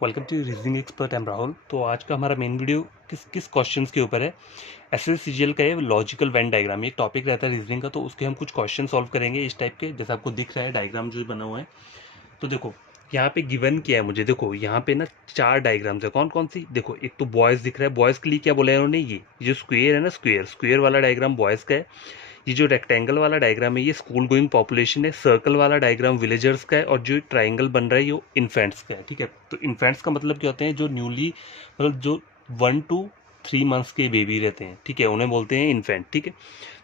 Welcome to reasoning expert. Am Rahul. तो आज का हमारा मेन वीडियो किस क्वेश्चंस के ऊपर है। एसएससीजीएल का ये लॉजिकल वेन डायग्राम, ये टॉपिक रहता है रीजनिंग का, तो उसके हम कुछ क्वेश्चन सॉल्व करेंगे इस टाइप के, जैसे आपको दिख रहा है डायग्राम जो बना हुआ है। तो देखो यहाँ पे गिवन किया है मुझे, देखो यहाँ पे ना 4 डायग्राम्स है। कौन कौन सी? देखो एक तो बॉयज़ दिख रहा है, बॉयज़ के लिए क्या बोला है उन्होंने, ये जो स्क्वेयर है ना, स्क्वेयर वाला डायग्राम बॉयज़ का है। ये जो रेक्टेंगल वाला डायग्राम है ये स्कूल गोइंग पॉपुलेशन है। सर्कल वाला डायग्राम विलेजर्स का है, और जो ट्राइंगल बन रहा है ये इन्फेंट्स का है। ठीक है, तो इन्फेंट्स का मतलब क्या होते हैं, जो न्यूली मतलब जो 1 to 3 मंथ्स के बेबी रहते हैं, ठीक है, उन्हें बोलते हैं इन्फेंट। ठीक है,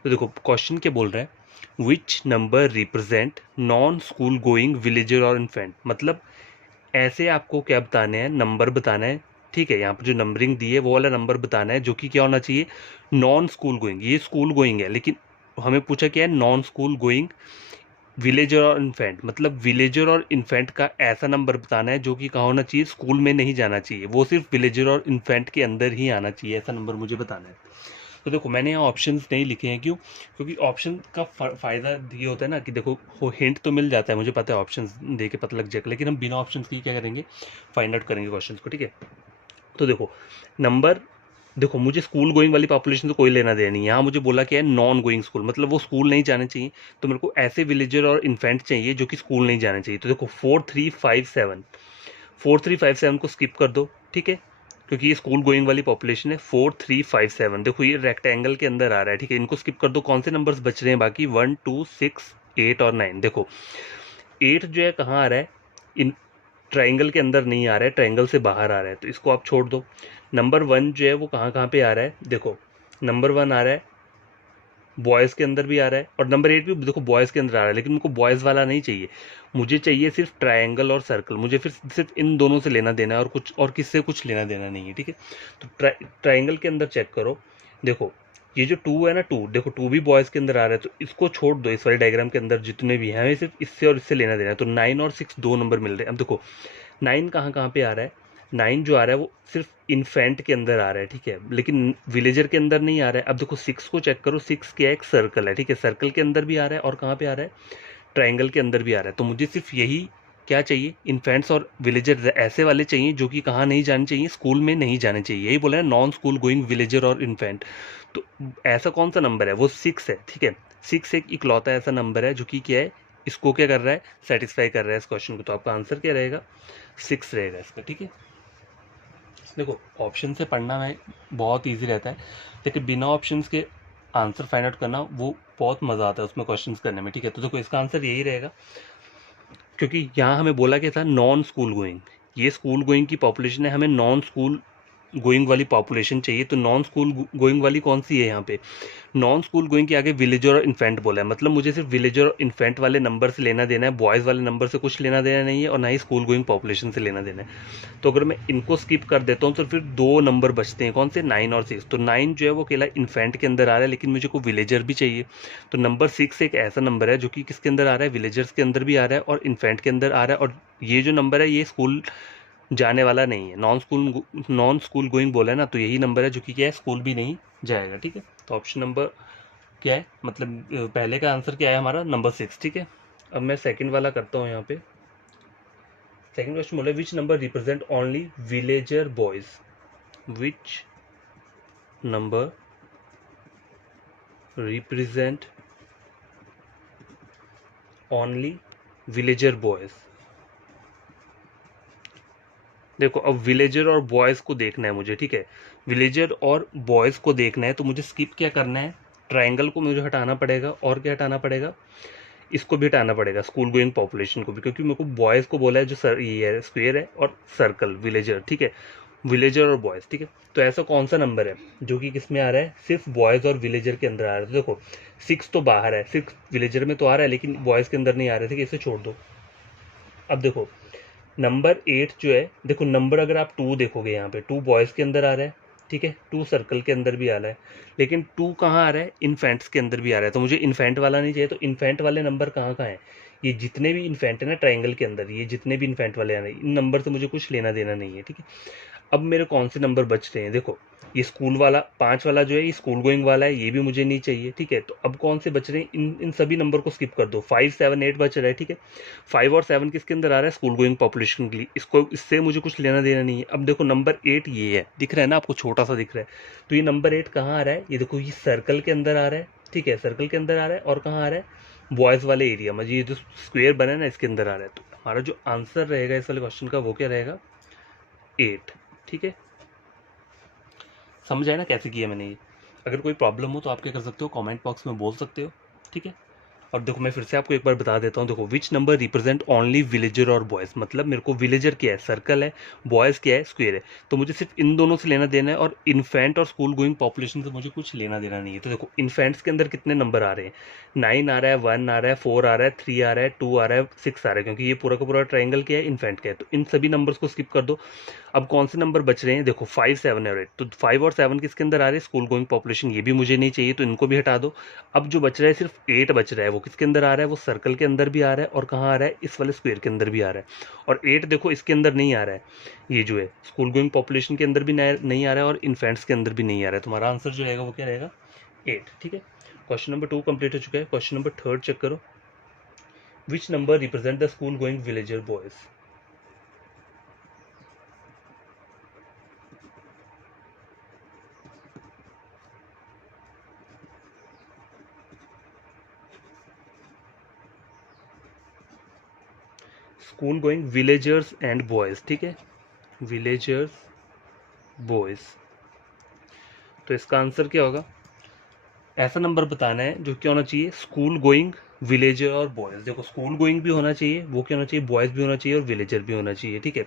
तो देखो क्वेश्चन क्या बोल रहा है, which number represent non school going villager और इन्फेंट। मतलब ऐसे आपको क्या बताना है, नंबर बताना है। ठीक है, यहाँ पर जो नंबरिंग दी है वो वाला नंबर बताना है, जो कि क्या होना चाहिए, नॉन स्कूल गोइंग। ये स्कूल गोइंग है, लेकिन हमें पूछा क्या है, नॉन स्कूल गोइंग विलेजर और इन्फेंट। मतलब विलेजर और इन्फेंट का ऐसा नंबर बताना है जो कि कहाँ होना चाहिए, स्कूल में नहीं जाना चाहिए, वो सिर्फ विलेजर और इन्फेंट के अंदर ही आना चाहिए, ऐसा नंबर मुझे बताना है। तो देखो मैंने यहाँ ऑप्शंस नहीं लिखे हैं, क्यों? क्योंकि ऑप्शन का फ़ायदा ये होता है ना कि देखो वो हिंट तो मिल जाता है, मुझे पता है ऑप्शंस दे के पता लग जाएगा, लेकिन हम बिना ऑप्शंस के क्या करेंगे, फाइंड आउट करेंगे क्वेश्चंस को। ठीक है, तो देखो नंबर, देखो मुझे स्कूल गोइंग वाली पॉपुलेशन तो कोई लेना देना नहीं है। यहाँ मुझे बोला क्या है, नॉन गोइंग स्कूल, मतलब वो स्कूल नहीं जाने चाहिए। तो मेरे को ऐसे विलेजर और इन्फेंट चाहिए जो कि स्कूल नहीं जाने चाहिए। तो देखो 4 3 5 7 को स्किप कर दो। ठीक है, क्योंकि ये स्कूल गोइंग वाली पॉपुलेशन है। 4 3 5 7, देखो ये रेक्टेंगल के अंदर आ रहा है। ठीक है, इनको स्किप कर दो। कौन से नंबर्स बच रहे हैं बाकी, 1 2 6 8 और 9। देखो 8 जो है कहाँ आ रहा है, इन ट्राइंगल के अंदर नहीं आ रहा है, ट्राइंगल से बाहर आ रहा है, तो इसको आप छोड़ दो। नंबर 1 जो है वो कहाँ कहाँ पे आ रहा है, देखो नंबर 1 आ रहा है बॉयज़ के अंदर भी आ रहा है, और नंबर 8 भी देखो बॉयज़ के अंदर आ रहा है, लेकिन मुझको बॉयज़ वाला नहीं चाहिए, मुझे चाहिए सिर्फ ट्रायंगल और सर्कल। मुझे फिर सिर्फ इन दोनों से लेना देना है, और कुछ और किससे कुछ लेना देना नहीं है। ठीक है, तो ट्रायंगल के अंदर चेक करो। देखो ये जो 2 है ना, 2 देखो 2 भी बॉयज़ के अंदर आ रहा है, तो इसको छोड़ दो। इस वाले डायग्राम के अंदर जितने भी हैं हमें सिर्फ इससे और इससे लेना देना है। तो 9 और 6 दो नंबर मिल रहे हैं। अब देखो 9 कहाँ कहाँ पे आ रहा है, 9 जो आ रहा है वो सिर्फ इन्फेंट के अंदर आ रहा है। ठीक है, लेकिन विलेजर के अंदर नहीं आ रहा है। अब देखो 6 को चेक करो, 6 क्या है, एक सर्कल है। ठीक है, सर्कल के अंदर भी आ रहा है, और कहाँ पे आ रहा है, ट्राइंगल के अंदर भी आ रहा है। तो मुझे सिर्फ यही क्या चाहिए, इन्फेंट्स और विलेजर ऐसे वाले चाहिए जो कि कहाँ नहीं जाने चाहिए, स्कूल में नहीं जाने चाहिए। यही बोला है, नॉन स्कूल गोइंग विलेजर और इन्फेंट। तो ऐसा कौन सा नंबर है, वो 6 है। ठीक है, 6 एक इकलौता ऐसा नंबर है जो कि क्या है, इसको क्या कर रहा है, सेटिस्फाई कर रहा है इस क्वेश्चन को। तो आपका आंसर क्या रहेगा, 6 रहेगा इसका। ठीक है, देखो ऑप्शन से पढ़ना में बहुत इजी रहता है, लेकिन बिना ऑप्शंस के आंसर फाइंड आउट करना वो बहुत मज़ा आता है उसमें क्वेश्चंस करने में। ठीक है, तो देखो इसका आंसर यही रहेगा, क्योंकि यहाँ हमें बोला क्या था, नॉन स्कूल गोइंग। ये स्कूल गोइंग की पॉपुलेशन है, हमें नॉन स्कूल गोइंग वाली पॉपुलेशन चाहिए। तो नॉन स्कूल गोइंग वाली कौन सी है यहाँ पे, नॉन स्कूल गोइंग के आगे विलेजर और इन्फेंट बोला है। मतलब मुझे सिर्फ विलेजर और इन्फेंट वाले नंबर से लेना देना है, बॉयज़ वाले नंबर से कुछ लेना देना नहीं है, और ना ही स्कूल गोइंग पॉपुलेशन से लेना देना है। तो अगर मैं इनको स्किप कर देता हूँ तो फिर दो नंबर बचते हैं, कौन से, 9 और 6। तो 9 जो है वो अकेला इन्फेंट के अंदर आ रहा है, लेकिन मुझे को विलेजर भी चाहिए। तो नंबर 6 एक ऐसा नंबर है जो कि किसके अंदर आ रहा है, विलेजर्स के अंदर भी आ रहा है और इन्फेंट के अंदर आ रहा है। और ये जो नंबर है ये स्कूल जाने वाला नहीं है, नॉन स्कूल गोइंग बोला है ना, तो यही नंबर है जो कि क्या है, स्कूल भी नहीं जाएगा। ठीक है, तो ऑप्शन नंबर क्या है, मतलब पहले का आंसर क्या है हमारा, नंबर 6। ठीक है, अब मैं सेकंड वाला करता हूँ। यहाँ पे सेकंड क्वेश्चन बोला, which number represent only villager boys, which number represent only villager boys. देखो अब विलेजर और बॉयज़ को देखना है मुझे। ठीक है, विलेजर और बॉयज़ को देखना है, तो मुझे स्किप क्या करना है, ट्रायंगल को मुझे हटाना पड़ेगा, और क्या हटाना पड़ेगा, इसको भी हटाना पड़ेगा, स्कूल गोइंग पॉपुलेशन को भी, क्योंकि मेरे को बॉयज़ को बोला है जो सर ये है स्क्वेयर है, और सर्कल विलेजर। ठीक है, विलेजर और बॉयज़। ठीक है, तो ऐसा कौन सा नंबर है जो कि किस में आ रहा है, सिर्फ बॉयज़ और विलेजर के अंदर आ रहा है। तो देखो 6 तो बाहर है, 6 विलेजर में तो आ रहा है, लेकिन बॉयज़ के अंदर नहीं आ रहा है। ठीक है, इसे छोड़ दो। अब देखो नंबर 8 जो है, देखो नंबर अगर आप 2 देखोगे, यहाँ पे 2 बॉयज़ के अंदर आ रहा है। ठीक है, 2 सर्कल के अंदर भी आ रहा है, लेकिन 2 कहाँ आ रहा है, इन्फेंट्स के अंदर भी आ रहा है। तो मुझे इन्फेंट वाला नहीं चाहिए, तो इन्फेंट वाले नंबर कहाँ कहाँ है, ये जितने भी इन्फेंट है ना ट्राइंगल के अंदर, ये जितने भी इन्फेंट वाले आ रहे हैं, इन नंबर से मुझे कुछ लेना देना नहीं है। ठीक है, अब मेरे कौन से नंबर बच रहे हैं, देखो ये स्कूल वाला 5 वाला जो है ये स्कूल गोइंग वाला है, ये भी मुझे नहीं चाहिए, ठीक है। तो अब कौन से बच रहे हैं, इन सभी नंबर को स्किप कर दो। 5 7 8 बच रहा है, ठीक है। 5 और 7 किसके अंदर आ रहा है, स्कूल गोइंग पॉपुलेशन के लिए, इसको इससे मुझे कुछ लेना देना नहीं है। अब देखो नंबर 8 ये है, दिख रहा है ना आपको, छोटा सा दिख रहा है। तो ये नंबर 8 कहाँ आ रहा है, ये देखो ये सर्कल के अंदर आ रहा है, ठीक है, सर्कल के अंदर आ रहा है। और कहाँ आ रहा है, बॉयज़ वाले एरिया में, ये जो स्क्वेयर बना है ना इसके अंदर आ रहा है। तो हमारा जो आंसर रहेगा इस वाले क्वेश्चन का वो क्या रहेगा, 8, ठीक है। समझ आया ना कैसे किया मैंने ये। अगर कोई प्रॉब्लम हो तो आप क्या कर सकते हो, कमेंट बॉक्स में बोल सकते हो, ठीक है। और देखो मैं फिर से आपको एक बार बता देता हूँ, देखो which number represent only villager और बॉयज़, मतलब मेरे को विलेजर क्या है, सर्कल है, बॉयज़ क्या है, स्क्वेयर है। तो मुझे सिर्फ इन दोनों से लेना देना है, और इन्फेंट और स्कूल गोइंग पॉपुलेशन से मुझे कुछ लेना देना नहीं है। तो देखो इन्फेंट्स के अंदर कितने नंबर आ रहे हैं, 9 आ रहा है, 1 आ रहा है, 4 आ रहा है, 3 आ रहा है, 2 आ रहा है, 6 आ रहा है, क्योंकि ये पूरा का पूरा ट्राइंगल क्या है, इन्फेंट क्या है। तो इन सभी नंबर्स को स्किप कर दो। अब कौन से नंबर बच रहे हैं, देखो 5 7 और 8। तो 5 और 7 किसके अंदर आ रहे हैं, स्कूल गोइंग पॉपुलेशन, ये भी मुझे नहीं चाहिए, तो इनको भी हटा दो। अब जो बच रहा है सिर्फ 8 बच रहा है, वो किसके अंदर आ रहा है, वो सर्कल के अंदर भी आ रहा है, और कहाँ आ रहा है, इस वाले स्क्वेयर के अंदर भी आ रहा है। और 8 देखो इसके अंदर नहीं आ रहा है, ये जो है स्कूल गोइंग पॉपुलेशन के अंदर भी नहीं आ रहा है, और इन्फेंट्स के अंदर भी नहीं आ रहा है। तुम्हारा आंसर जो रहेगा वो क्या रहेगा, 8, ठीक है। क्वेश्चन नंबर 2 कंप्लीट हो चुका है। क्वेश्चन नंबर 3 चेक करो, which number represent the school going villager boys. School going villagers and boys, ठीक है, विलेजर्स बॉयज। तो इसका आंसर क्या होगा, ऐसा नंबर बताना है जो क्या होना चाहिए, स्कूल गोइंग विलेजर और बॉयज। देखो स्कूल गोइंग भी होना चाहिए, वो क्या होना चाहिए, बॉयज भी होना चाहिए, और विलेजर भी होना चाहिए, ठीक है।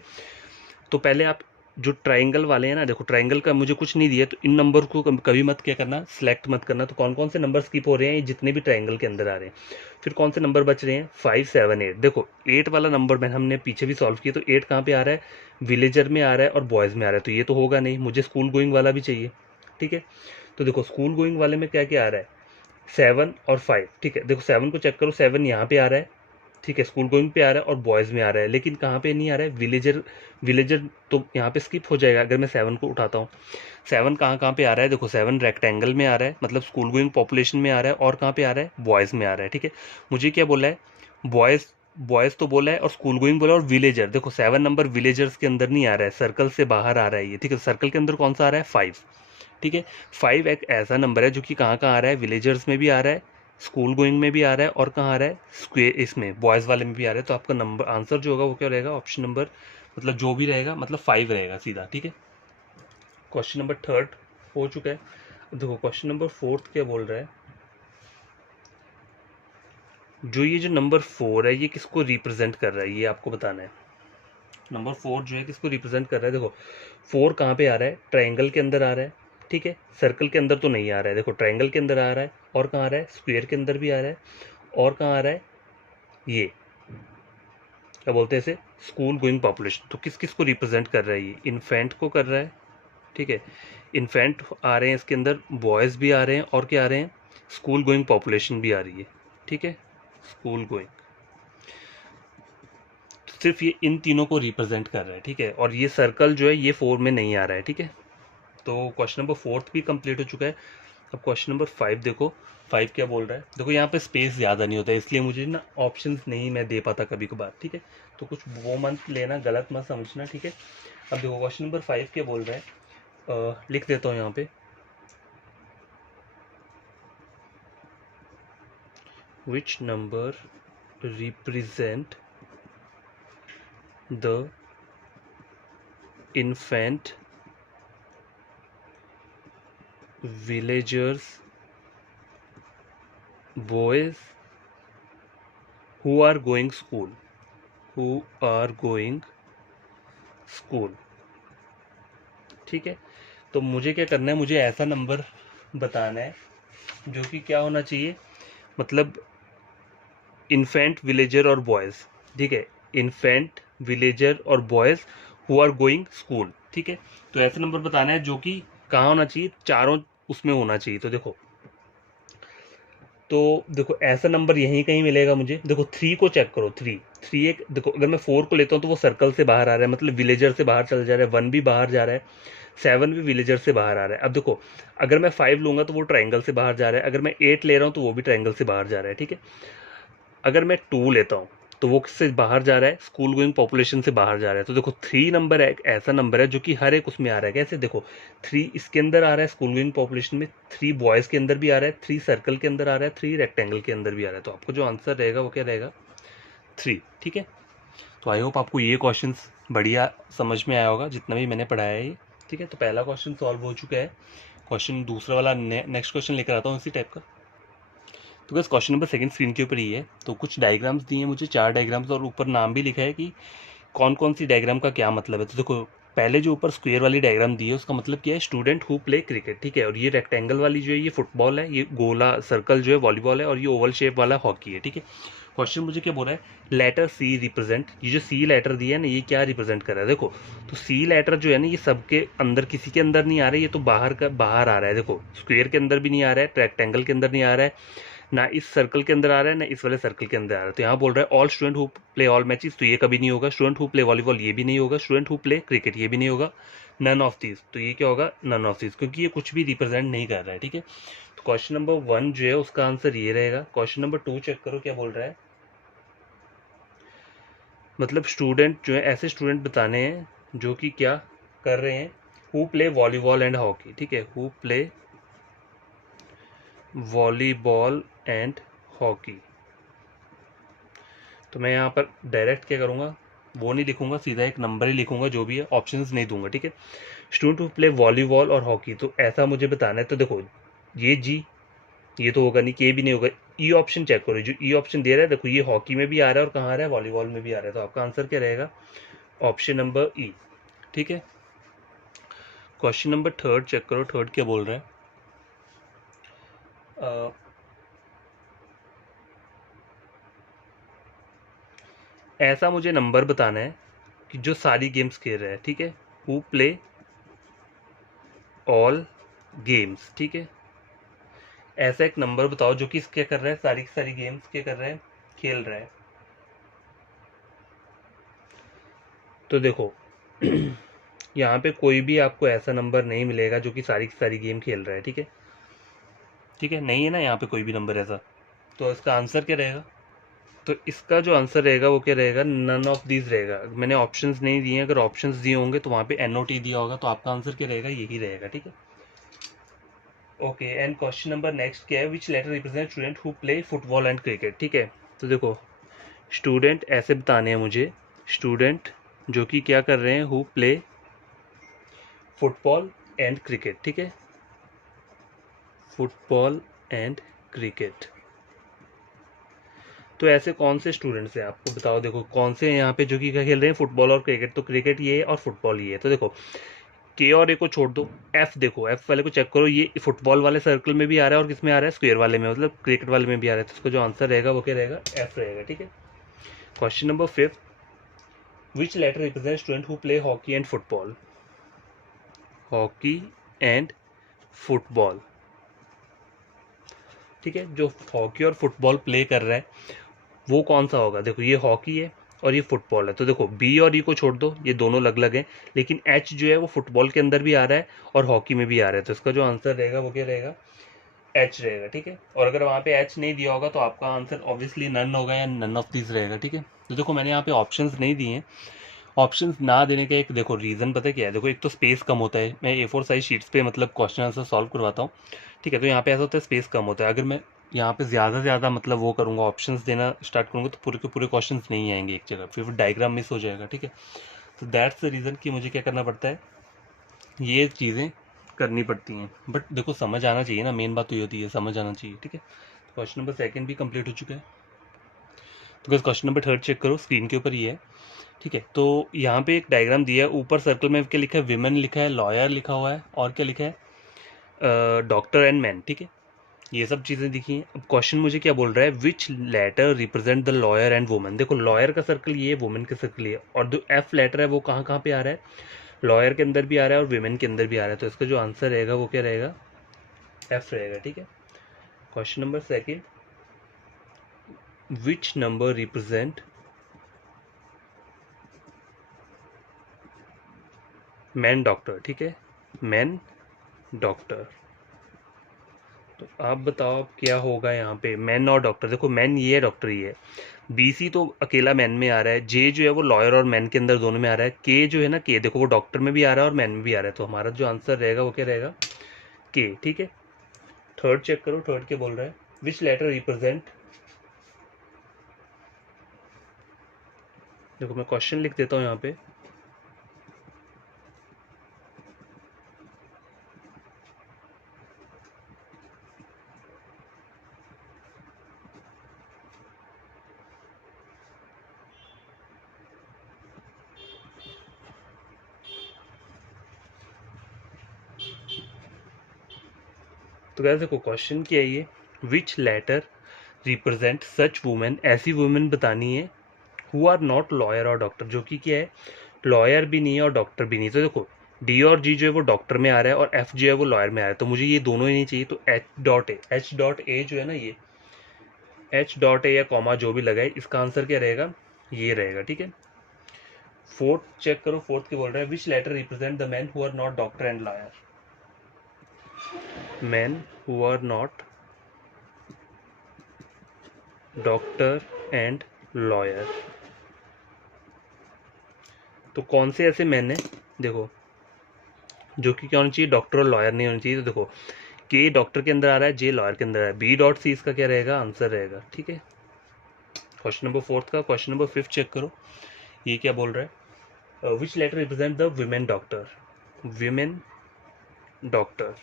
तो पहले आप जो ट्राइंगल वाले हैं ना, देखो ट्राइंगल का मुझे कुछ नहीं दिया, तो इन नंबर को कभी मत क्या करना, सिलेक्ट मत करना। तो कौन कौन से नंबर स्किप हो रहे हैं, ये जितने भी ट्राइंगल के अंदर आ रहे हैं। फिर कौन से नंबर बच रहे हैं, 5 7 8। देखो 8 वाला नंबर मैंने हमने पीछे भी सॉल्व किया, तो 8 कहाँ पे आ रहा है, विलेजर में आ रहा है और बॉयज़ में आ रहा है, तो ये तो होगा नहीं, मुझे स्कूल गोइंग वाला भी चाहिए, ठीक है। तो देखो स्कूल गोइंग वाले में क्या क्या आ रहा है, 7 और 5, ठीक है। देखो 7 को चेक करो, 7 यहाँ पे आ रहा है, ठीक है, स्कूल गोइंग पे आ रहा है और बॉयज़ में आ रहा है, लेकिन कहाँ पे नहीं आ रहा है, विलेजर। विलेजर तो यहाँ पे स्किप हो जाएगा अगर मैं 7 को उठाता हूँ। 7 कहाँ कहाँ पे आ रहा है, देखो 7 रेक्टेंगल में आ रहा है, मतलब स्कूल गोइंग पॉपुलेशन में आ रहा है, और कहाँ पे आ रहा है, बॉयज़ में आ रहा है, ठीक है। मुझे क्या बोला है, बॉयज़, बॉयज़ तो बोला है, और स्कूल गोइंग बोला, और विलेजर, देखो 7 नंबर विलेजर्स के अंदर नहीं आ रहा है, सर्कल से बाहर आ रहा है ये, ठीक है। सर्कल के अंदर कौन सा आ रहा है, 5, ठीक है। 5 एक ऐसा नंबर है जो कि कहाँ कहाँ आ रहा है, विलेजर्स में भी आ रहा है, स्कूल गोइंग में भी आ रहा है, और कहाँ आ रहा है, स्क्वेयर, इसमें बॉयज़ वाले में भी आ रहा है। तो आपका नंबर आंसर जो होगा वो क्या रहेगा, ऑप्शन नंबर, मतलब जो भी रहेगा, मतलब 5 रहेगा सीधा, ठीक है। क्वेश्चन नंबर 3 हो चुका है। अब देखो क्वेश्चन नंबर 4 क्या बोल रहा है, जो ये जो नंबर 4 है ये किसको रिप्रेजेंट कर रहा है, ये आपको बताना है। नंबर 4 जो है किसको रिप्रेजेंट कर रहा है, देखो 4 कहाँ पे आ रहा है, ट्राइंगल के अंदर आ रहा है, ठीक है। सर्कल के अंदर तो नहीं आ रहा है, देखो ट्राइंगल के अंदर आ रहा है, और कहाँ आ रहा है, स्क्वेयर के अंदर भी आ रहा है, और कहाँ आ रहा है, ये क्या बोलते हैं इसे, स्कूल गोइंग पॉपुलेशन। तो किस किस को रिप्रेजेंट कर रहा है, ये इन्फेंट को कर रहा है, ठीक है। इन्फेंट आ रहे हैं इसके अंदर, बॉयज़ भी आ रहे हैं, और क्या आ रहे हैं, स्कूल गोइंग पॉपुलेशन भी आ रही है, ठीक है, स्कूल गोइंग। सिर्फ ये इन तीनों को रिप्रेजेंट कर रहा है, ठीक है। और ये सर्कल जो है ये 4 में नहीं आ रहा है, ठीक है। तो क्वेश्चन नंबर 4 भी कंप्लीट हो चुका है। अब क्वेश्चन नंबर 5 देखो, 5 क्या बोल रहा है, देखो यहाँ पे स्पेस ज़्यादा नहीं होता है, इसलिए मुझे ना ऑप्शंस नहीं मैं दे पाता कभी कभार, ठीक है। तो कुछ वो मत लेना, गलत मत समझना, ठीक है। अब देखो क्वेश्चन नंबर 5 क्या बोल रहा है, लिख देता हूँ यहाँ पे, which number represent the infant villagers boys who are going school, who are going school, ठीक है। तो मुझे क्या करना है, मुझे ऐसा नंबर बताना है जो कि क्या होना चाहिए, मतलब इन्फेंट विलेजर और बॉयज़, ठीक है, इन्फेंट विलेजर और boys who are going school, ठीक है। तो ऐसा नंबर बताना है जो कि कहाँ होना चाहिए, चारों उसमें होना चाहिए। तो देखो तो देखो ऐसा नंबर यहीं कहीं मिलेगा मुझे। देखो 3 को चेक करो, 3 एक देखो, अगर मैं 4 को लेता हूँ तो वो सर्कल से बाहर आ रहा है, मतलब विलेजर से बाहर चल जा रहा है, 1 भी बाहर जा रहा है, 7 भी विलेजर से बाहर आ रहा है। अब देखो अगर मैं 5 लूंगा तो वो ट्राइंगल से बाहर जा रहा है, अगर मैं 8 ले रहा हूँ तो वो भी ट्राइंगल से बाहर जा रहा है, ठीक है। अगर मैं 2 लेता हूँ तो वो किससे बाहर जा रहा है, स्कूल गोइंग पॉपुलेशन से बाहर जा रहा है। तो देखो 3 नंबर एक ऐसा नंबर है जो कि हर एक उसमें आ रहा है। कैसे, देखो 3 इसके अंदर आ रहा है स्कूल गोइंग पॉपुलेशन में, 3 बॉयज़ के अंदर भी आ रहा है, 3 सर्कल के अंदर आ रहा है, 3 रेक्टेंगल के अंदर भी आ रहा है। तो आपको जो आंसर रहेगा वो क्या रहेगा, 3, ठीक है। तो आई होप आपको ये क्वेश्चन बढ़िया समझ में आया होगा जितना भी मैंने पढ़ाया है ये, ठीक है। तो पहला क्वेश्चन सॉल्व हो चुका है। क्वेश्चन दूसरा वाला नेक्स्ट क्वेश्चन लेकर आता हूँ इसी टाइप का। तो बस क्वेश्चन नंबर सेकंड स्क्रीन के ऊपर ही है। तो कुछ डायग्राम्स दिए हैं मुझे, 4 डायग्राम्स, और ऊपर नाम भी लिखा है कि कौन कौन सी डायग्राम का क्या मतलब है। तो देखो पहले जो ऊपर स्क्वायर वाली डायग्राम दी है उसका मतलब क्या है, स्टूडेंट हु प्ले क्रिकेट, ठीक है। और ये रेक्टेंगल वाली जो है ये फुटबॉल है, ये गोला सर्कल जो है वॉलीबॉल है, और ये ओवल शेप वाला हॉकी है, ठीक है। क्वेश्चन मुझे क्या बोल रहा है, लेटर सी रिप्रेजेंट, ये जो सी लेटर दिया है ना ये क्या रिप्रेजेंट कर रहा है। देखो तो सी लेटर जो है ना ये सबके अंदर, किसी के अंदर नहीं आ रहा है, ये तो बाहर का बाहर आ रहा है। देखो स्क्वायर के अंदर भी नहीं आ रहा है, रेक्टेंगल के अंदर नहीं आ रहा है, ना इस सर्कल के अंदर आ रहा है, ना इस वाले सर्कल के अंदर आ रहा है। तो यहाँ बोल रहा है all student who play all matches, तो ये कभी नहीं होगा। स्टूडेंट हु प्ले वॉलीबॉल ये भी नहीं होगा। स्टूडेंट हु प्ले क्रिकेट ये भी नहीं होगा। नन ऑफ दीज, तो ये क्या होगा, नन ऑफ दीज, क्योंकि ये कुछ भी रिप्रेजेंट नहीं कर रहा है, ठीक है। तो क्वेश्चन नंबर 1 जो है उसका आंसर ये रहेगा। क्वेश्चन नंबर 2 चेक करो क्या बोल रहा है, मतलब स्टूडेंट जो है, ऐसे स्टूडेंट बताने हैं जो कि क्या कर रहे हैं, who play volleyball and hockey, ठीक है, who play volleyball and hockey. तो मैं यहाँ पर डायरेक्ट क्या करूँगा, वो नहीं लिखूंगा, सीधा एक नंबर ही लिखूंगा जो भी है, ऑप्शंस नहीं दूंगा, ठीक है। स्टूडेंट हु प्ले वॉलीबॉल और हॉकी, तो ऐसा मुझे बताना है। तो देखो ये जी, ये तो होगा नहीं, के भी नहीं होगा। ई ऑप्शन चेक करो, जो ई ऑप्शन दे रहा है देखो ये हॉकी में भी आ रहा है और कहाँ आ रहा है, वॉलीबॉल में भी आ रहा है। तो आपका आंसर क्या रहेगा, ऑप्शन नंबर ई, ठीक है। क्वेश्चन नंबर 3 चेक करो, 3 क्या बोल रहा है, ऐसा मुझे नंबर बताना है कि जो सारी गेम्स खेल रहा है, ठीक है, हु प्ले ऑल गेम्स, ठीक है। ऐसा एक नंबर बताओ जो कि क्या कर रहा है, सारी की सारी गेम्स क्या कर रहा है, खेल रहा है। तो देखो यहाँ पे कोई भी आपको ऐसा नंबर नहीं मिलेगा जो कि सारी की सारी गेम खेल रहा है, ठीक है, ठीक है, नहीं है ना यहाँ पे कोई भी नंबर ऐसा। तो इसका आंसर क्या रहेगा, तो इसका जो आंसर रहेगा वो क्या रहेगा, नन ऑफ दीज रहेगा। मैंने ऑप्शंस नहीं दिए, अगर ऑप्शंस दिए होंगे तो वहाँ पे NOT दिया होगा, तो आपका आंसर क्या रहेगा, यही रहेगा, ठीक है। Okay, and question number next क्या है, which letter represent student who play football and cricket, ठीक है। तो देखो स्टूडेंट ऐसे बताने हैं मुझे, स्टूडेंट जो कि क्या कर रहे हैं, who play football and cricket, ठीक है, फुटबॉल एंड क्रिकेट। तो ऐसे कौन से स्टूडेंट्स हैं आपको बताओ, देखो कौन से हैं यहाँ पे जो कि क्या खेल रहे हैं, फुटबॉल और क्रिकेट। तो क्रिकेट ये है और फुटबॉल ये है। तो देखो के और ए को छोड़ दो, एफ देखो, एफ वाले को चेक करो, ये फुटबॉल वाले सर्कल में भी आ रहा है और किस में आ रहा है, स्क्वायर वाले में, मतलब क्रिकेट वाले में भी आ रहा है। तो इसका जो आंसर रहेगा वो क्या रहेगा, एफ रहेगा, ठीक है। Question number 5, which letter represent student who play hockey and football, hockey and football, ठीक है। जो हॉकी और फुटबॉल प्ले कर रहा है वो कौन सा होगा, देखो ये हॉकी है और ये फुटबॉल है। तो देखो बी और ई को छोड़ दो, ये दोनों अलग अलग हैं, लेकिन एच जो है वो फुटबॉल के अंदर भी आ रहा है और हॉकी में भी आ रहा है। तो इसका जो आंसर रहेगा वो क्या रहेगा, एच रहेगा, ठीक है। और अगर वहाँ पे एच नहीं दिया होगा तो आपका आंसर ऑब्वियसली नन होगा या नन ऑफ दिस रहेगा, ठीक है। तो देखो मैंने यहाँ पे ऑप्शंस नहीं दिए हैं। ऑप्शंस ना देने का एक देखो रीज़न पता है क्या है, देखो एक तो स्पेस कम होता है, मैं A4 साइज शीट्स पे मतलब क्वेश्चन आंसर सॉल्व करवाता हूँ, ठीक है। तो यहाँ पे ऐसा होता है स्पेस कम होता है, अगर मैं यहाँ पे ज़्यादा से ज़्यादा मतलब वो करूँगा, ऑप्शंस देना स्टार्ट करूँगा तो पूरे के पूरे क्वेश्चंस नहीं आएंगे एक जगह, फिर डायग्राम मिस हो जाएगा, ठीक है। तो दैट्स द रीज़न कि मुझे क्या करना पड़ता है, ये चीज़ें करनी पड़ती हैं। बट देखो समझ आना चाहिए ना, मेन बात तो ये होती है समझ आना चाहिए, ठीक है। क्वेश्चन नंबर 2 भी कंप्लीट हो चुका है। तो बस क्वेश्चन नंबर 3 चेक करो, स्क्रीन के ऊपर ही है, ठीक है। तो यहाँ पे एक डायग्राम दिया है, ऊपर सर्कल में क्या लिखा है, विमेन लिखा है, लॉयर लिखा हुआ है, और क्या लिखा है, डॉक्टर एंड मैन, ठीक है। ये सब चीज़ें दिखी हैं। अब क्वेश्चन मुझे क्या बोल रहा है, which letter represent the lawyer and women. देखो लॉयर का सर्कल ये है, वुमेन का सर्कल ये है, और जो एफ लेटर है वो कहाँ कहाँ पे आ रहा है, लॉयर के अंदर भी आ रहा है और विमेन के अंदर भी आ रहा है। तो इसका जो आंसर रहेगा वो क्या रहेगा, एफ रहेगा, ठीक है। Question number 2, which number represent man doctor, ठीक है, मैन डॉक्टर। तो आप बताओ अब क्या होगा यहाँ पे, मैन और डॉक्टर। देखो मैन ये है, डॉक्टर ये है। बीसी तो अकेला मैन में आ रहा है, जे जो है वो लॉयर और मैन के अंदर दोनों में आ रहा है, के जो है ना, के देखो वो डॉक्टर में भी आ रहा है और मैन में भी आ रहा है, तो हमारा जो आंसर रहेगा वो क्या रहेगा, के, ठीक है। थर्ड चेक करो, थर्ड क्या बोल रहा है, विच लेटर रिप्रेजेंट, देखो मैं क्वेश्चन लिख देता हूँ यहाँ पे, तो क्या देखो क्वेश्चन क्या है ये, विच लेटर रिप्रेजेंट सच वुमेन, ऐसी वुमेन बतानी है हु आर नॉट लॉयर और डॉक्टर, जो कि क्या है, लॉयर भी नहीं है और डॉक्टर भी नहीं। तो देखो डी और जी जो है वो डॉक्टर में आ रहा है और एफ जो है वो लॉयर में आ रहा है, तो मुझे ये दोनों ही नहीं चाहिए। तो एच डॉट ए जो है ना, ये एच डॉट ए या कॉमा जो भी लगाए, इसका आंसर क्या रहेगा, ये रहेगा, ठीक है। फोर्थ चेक करो, फोर्थ क्या बोल रहा है, which letter represent the man who are not doctor and lawyer, man who are not doctor and lawyer. तो कौन से ऐसे मैन है, देखो जो कि क्या होना चाहिए, डॉक्टर और लॉयर नहीं होना चाहिए। तो देखो के डॉक्टर के अंदर आ रहा है, जे लॉयर के अंदर आ रहा है, बी डॉट सी इसका क्या रहेगा, आंसर रहेगा, ठीक है। क्वेश्चन नंबर फोर्थ का क्वेश्चन नंबर फिफ्थ चेक करो, ये क्या बोल रहा है, which letter represent the women doctor, women doctor,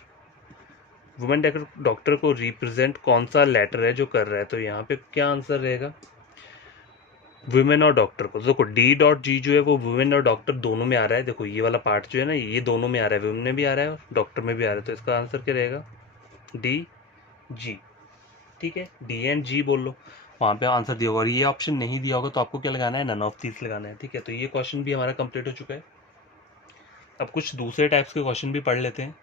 women doctor को रिप्रेजेंट कौन सा लेटर है जो कर रहा है, तो यहाँ पे क्या आंसर रहेगा, वुमेन और डॉक्टर को। देखो डी डॉट जी जो है वो वुमेन और डॉक्टर दोनों में आ रहा है, देखो ये वाला पार्ट जो है ना, ये दोनों में आ रहा है, वुमेन में भी आ रहा है और डॉक्टर में भी आ रहा है, तो इसका आंसर क्या रहेगा, डी जी, ठीक है। डी एंड जी बोल लो, वहाँ पे आंसर दिया होगा, और ये ऑप्शन नहीं दिया होगा तो आपको क्या लगाना है, नन ऑफ दीज लगाना है, ठीक है। तो ये क्वेश्चन भी हमारा कंप्लीट हो चुका है। अब कुछ दूसरे टाइप्स के क्वेश्चन भी पढ़ लेते हैं।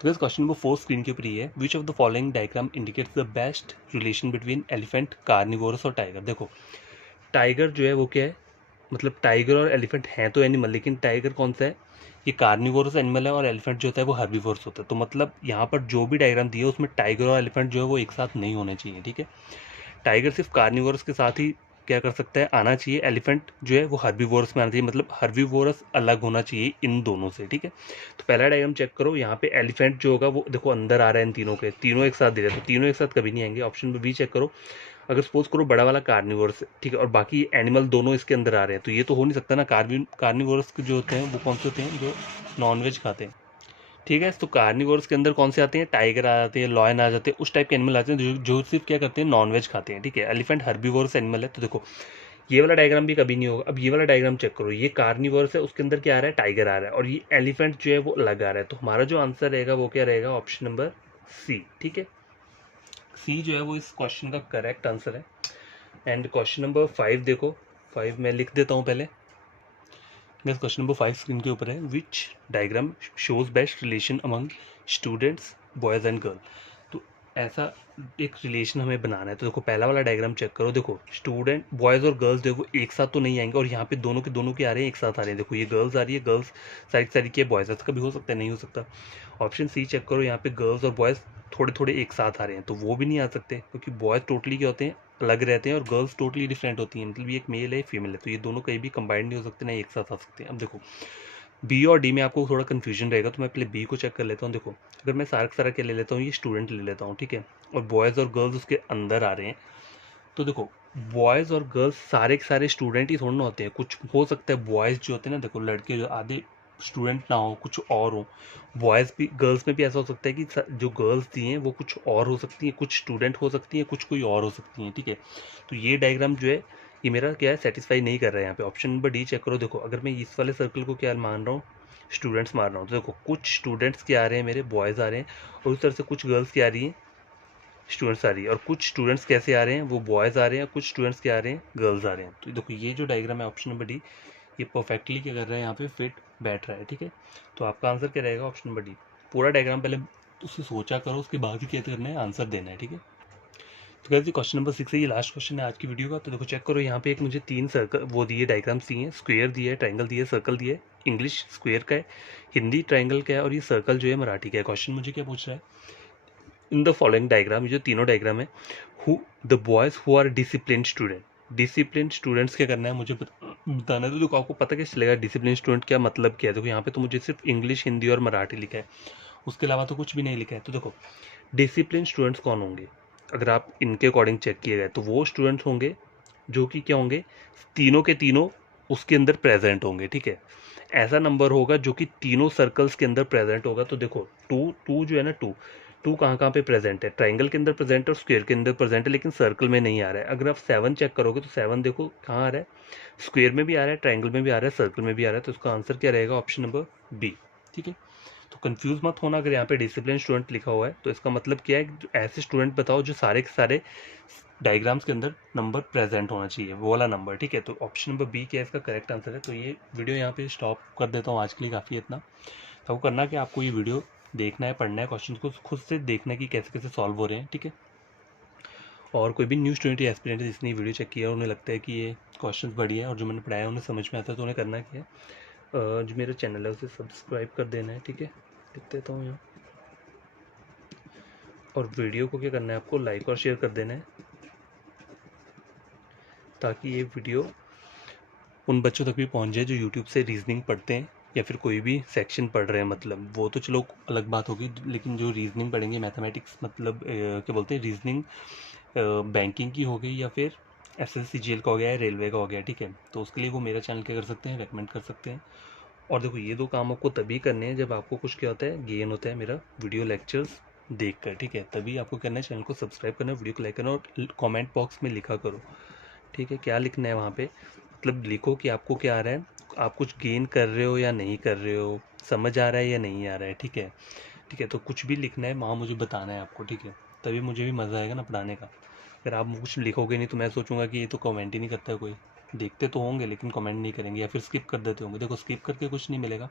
तो क्वेश्चन नंबर 4 स्क्रीन के ऊपर ही है, which of the following diagram indicates the best relation between elephant, carnivorous और टाइगर। देखो टाइगर जो है वो क्या है, मतलब टाइगर और एलिफेंट हैं तो एनिमल, लेकिन टाइगर कौन सा है, ये कार्निवोरस एनिमल है और एलिफेंट जो होता है वो हर्बीवोरस होता है। तो मतलब यहाँ पर जो भी डायग्राम दिया है उसमें टाइगर और एलिफेंट जो है वो एक साथ नहीं होने चाहिए, ठीक है। टाइगर सिर्फ कार्निवोरस के साथ ही क्या कर सकता है, आना चाहिए, एलिफेंट जो है वो हर्बीवोरस में आना चाहिए, मतलब हर्बीवोरस अलग होना चाहिए इन दोनों से, ठीक है। तो पहला डायग्राम चेक करो, यहाँ पे एलिफेंट जो होगा वो देखो अंदर आ रहा है इन तीनों के, तीनों एक साथ दे रहे हैं, तो तीनों एक साथ कभी नहीं आएंगे। ऑप्शन बी चेक करो, अगर सपोज करो बड़ा वाला कार्निवोरस, ठीक है, और बाकी एनिमल दोनों इसके अंदर आ रहे हैं, तो ये तो हो नहीं सकता ना, कार्निवोरस जो होते हैं वो कौन से होते हैं, जो नॉनवेज खाते हैं, ठीक है। तो कार्निवोरस के अंदर कौन से आते हैं, टाइगर आ जाते हैं, लॉयन आ जाते हैं, उस टाइप के एनिमल आते हैं जो सिर्फ क्या करते हैं, नॉनवेज खाते हैं, ठीक है। एलिफेंट हर्बीवोरस एनिमल है, तो देखो ये वाला डायग्राम भी कभी नहीं होगा। अब ये वाला डायग्राम चेक करो, ये कार्निवोरस है, उसके अंदर क्या आ रहा है, टाइगर आ रहा है, और ये एलिफेंट जो है वो अलग आ रहा है, तो हमारा जो आंसर रहेगा वो क्या रहेगा, ऑप्शन नंबर सी, ठीक है। सी जो है वो इस क्वेश्चन का करेक्ट आंसर है। एंड क्वेश्चन नंबर 5 देखो, 5 मैं लिख देता हूँ पहले। क्वेश्चन नंबर 5 स्क्रीन के ऊपर है, which diagram shows best relation among students boys and girl. तो ऐसा एक रिलेशन हमें बनाना है, तो देखो पहला वाला डायग्राम चेक करो, देखो स्टूडेंट बॉयज़ और गर्ल्स जो वो एक साथ तो नहीं आएंगे, और यहाँ पे दोनों के दोनों के आ रहे हैं, एक साथ आ रहे हैं, देखो ये गर्ल्स आ रही है, गर्ल्स सारी सारी के बॉयज़, ऐसा कभी हो सकता है, नहीं हो सकता। ऑप्शन सी चेक करो, यहाँ पे गर्ल्स और बॉयज़ थोड़े थोड़े एक साथ आ रहे हैं, तो वो भी नहीं आ सकते, क्योंकि बॉयज़ टोटली क्या होते हैं, अलग रहते हैं, और गर्ल्स टोटली डिफरेंट होती हैं, मतलब ये एक मेल है फीमेल है, तो ये दोनों कहीं भी कंबाइंड नहीं हो सकते, ना एक साथ आ सकते हैं। अब देखो बी और डी में आपको थोड़ा कन्फ्यूजन रहेगा, तो मैं पहले बी को चेक कर लेता हूँ। देखो अगर मैं सारा का सारा क्या ले लेता हूँ, ये स्टूडेंट ले लेता हूँ, ठीक है, और बॉयज़ और गर्ल्स उसके अंदर आ रहे हैं, तो देखो बॉयज़ और गर्ल्स सारे के सारे स्टूडेंट ही थोड़ा ना होते हैं, कुछ हो सकता है बॉयज़ जो होते हैं ना, देखो लड़के जो आधे स्टूडेंट ना हो, कुछ और हो, बॉयज़ भी गर्ल्स में भी ऐसा हो सकता है कि जो गर्ल्स दी हैं वो कुछ और हो सकती हैं, कुछ स्टूडेंट हो सकती हैं, कुछ कोई और हो सकती हैं, ठीक है। तो ये डायग्राम जो है ये मेरा क्या है, सेटिस्फाई नहीं कर रहा है यहाँ पे। ऑप्शन नंबर डी चेक करो, देखो अगर मैं इस वाले सर्कल को क्या मान रहा हूँ, स्टूडेंट्स मान रहा हूँ, तो देखो कुछ स्टूडेंट्स क्या आ रहे हैं मेरे, बॉयज़ आ रहे हैं, और उस तरह से कुछ गर्ल्स क्या आ रही हैं, स्टूडेंट्स आ रही है, और कुछ स्टूडेंट्स कैसे आ रहे हैं, वो बॉयज़ आ रहे हैं, कुछ स्टूडेंट्स क्या आ रहे हैं, गर्ल्स आ रहे हैं। तो देखो ये जो डायग्राम है ऑप्शन नंबर डी, ये परफेक्टली क्या कर रहा है, यहाँ पे फिट बैठ रहा है, ठीक है। तो आपका आंसर क्या रहेगा, ऑप्शन नंबर डी। पूरा डायग्राम पहले उससे सोचा करो, उसके बाद ही क्या करना है, आंसर देना है, ठीक है। तो कहते हैं क्वेश्चन नंबर 6 है, ये लास्ट क्वेश्चन है आज की वीडियो का। तो देखो चेक करो, यहाँ पे एक मुझे 3 सर्कल वो दिए, डायग्राम्स दिए हैं, स्क्वायर दिया है, ट्रायंगल दिया है, सर्कल दिया है। इंग्लिश स्क्वायर का है, हिंदी ट्रायंगल का है, और ये सर्कल जो है मराठी का है। क्वेश्चन मुझे क्या पूछ रहा है, इन द फॉलोइंग डायग्राम, ये जो तीनों डायग्राम है, who the boys who are discipline student, discipline students क्या करना है मुझे बताना है। तो देखो आपको पता कैसे चलेगा डिसिप्लिन स्टूडेंट क्या मतलब क्या है। देखो यहाँ पे तो मुझे सिर्फ इंग्लिश, हिंदी और मराठी लिखा है, उसके अलावा तो कुछ भी नहीं लिखा है। तो देखो डिसिप्लिन स्टूडेंट्स कौन होंगे, अगर आप इनके अकॉर्डिंग चेक किए गए तो वो स्टूडेंट्स होंगे जो कि क्या होंगे, तीनों के तीनों उसके अंदर प्रेजेंट होंगे। ठीक है, ऐसा नंबर होगा जो कि तीनों सर्कल्स के अंदर प्रेजेंट होगा। तो देखो टू टू जो है ना, टू टू कहाँ कहाँ पे प्रेजेंट है, ट्राइंगल के अंदर प्रेजेंट है और स्क्वायर के अंदर प्रेजेंट है, लेकिन सर्कल में नहीं आ रहा है। अगर आप 7 चेक करोगे तो 7 देखो कहाँ आ रहा है, स्क्वायर में भी आ रहा है, ट्राइंगल में भी आ रहा है, सर्कल में भी आ रहा है। तो इसका आंसर क्या रहेगा, ऑप्शन नंबर बी। ठीक है, तो कंफ्यूज मत होना, अगर यहाँ पे डिसिप्लिन स्टूडेंट लिखा हुआ है तो इसका मतलब क्या है, ऐसे स्टूडेंट बताओ जो सारे के सारे डायग्राम्स के अंदर नंबर प्रेजेंट होना चाहिए, वो वाला नंबर। ठीक है, तो ऑप्शन नंबर बी क्या है इसका करेक्ट आंसर है। तो ये वीडियो यहाँ पे स्टॉप कर देता हूँ आज के लिए, काफ़ी इतना। तो आपको करना कि आपको ये वीडियो देखना है, पढ़ना है, क्वेश्चन को खुद से देखना है कि कैसे कैसे सॉल्व हो रहे हैं। ठीक है, और कोई भी न्यू स्टूडेंट या एस्पिरेंट है जिसने वीडियो चेक किया और उन्हें लगता है कि ये क्वेश्चन बढ़िया है और जो मैंने पढ़ाया उन्हें समझ में आता है, तो उन्हें करना क्या है, जो मेरा चैनल है उसे सब्सक्राइब कर देना है। ठीक है, लिख देता हूँ यहाँ, और वीडियो को क्या करना है आपको लाइक और शेयर कर देना है, ताकि ये वीडियो उन बच्चों तक भी पहुंच जाए जो यूट्यूब से रीजनिंग पढ़ते हैं या फिर कोई भी सेक्शन पढ़ रहे हैं। मतलब वो तो चलो अलग बात होगी, लेकिन जो रीजनिंग पढ़ेंगे, मैथमेटिक्स मतलब क्या बोलते हैं, रीजनिंग बैंकिंग की हो गई या फिर एसएससी जीएल का हो गया है, रेलवे का हो गया। ठीक है, तो उसके लिए वो मेरा चैनल क्या कर सकते हैं, रेकमेंड कर सकते हैं। और देखो ये 2 काम आपको तभी करने हैं जब आपको कुछ क्या होता है, गेन होता है मेरा वीडियो लेक्चर्स देखकर। ठीक है, तभी आपको करना है, चैनल को सब्सक्राइब करना है, वीडियो को लाइक करना, और कमेंट बॉक्स में लिखा करो। ठीक है, क्या लिखना है वहाँ पे, मतलब लिखो कि आपको क्या आ रहा है, आप कुछ गेन कर रहे हो या नहीं कर रहे हो, समझ आ रहा है या नहीं आ रहा है। ठीक है, ठीक है, तो कुछ भी लिखना है वहाँ मुझे बताना है आपको। ठीक है, तभी मुझे भी मज़ा आएगा ना पढ़ाने का। अगर आप कुछ लिखोगे नहीं तो मैं सोचूंगा कि ये तो कमेंट ही नहीं करता है कोई, देखते तो होंगे लेकिन कमेंट नहीं करेंगे या फिर स्किप कर देते होंगे। देखो स्किप करके कुछ नहीं मिलेगा,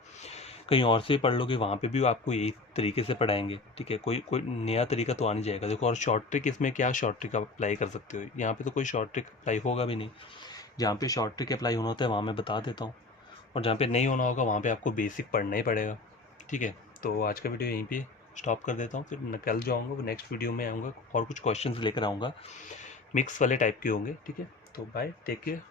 कहीं और से ही पढ़ लोगे, वहाँ पे भी आपको यही तरीके से पढ़ाएंगे। ठीक है, कोई कोई नया तरीका तो आ नहीं जाएगा। देखो और शॉर्ट ट्रिक, इसमें क्या शॉर्ट ट्रिक आप अप्लाई कर सकते हो, यहाँ पे तो कोई शॉर्ट ट्रिक अप्लाई होगा भी नहीं। जहाँ पे शॉर्ट ट्रिक अप्लाई होना होता है वहाँ मैं बता देता हूँ, और जहाँ पे नहीं होना होगा वहाँ पे आपको बेसिक पढ़ना ही पड़ेगा। ठीक है, तो आज का वीडियो यहीं पे स्टॉप कर देता हूँ, फिर निकल जाऊँगा, वो नेक्स्ट वीडियो में आऊँगा और कुछ क्वेश्चंस लेकर आऊँगा, मिक्स वाले टाइप के होंगे। ठीक है, तो बाय, टेक केयर।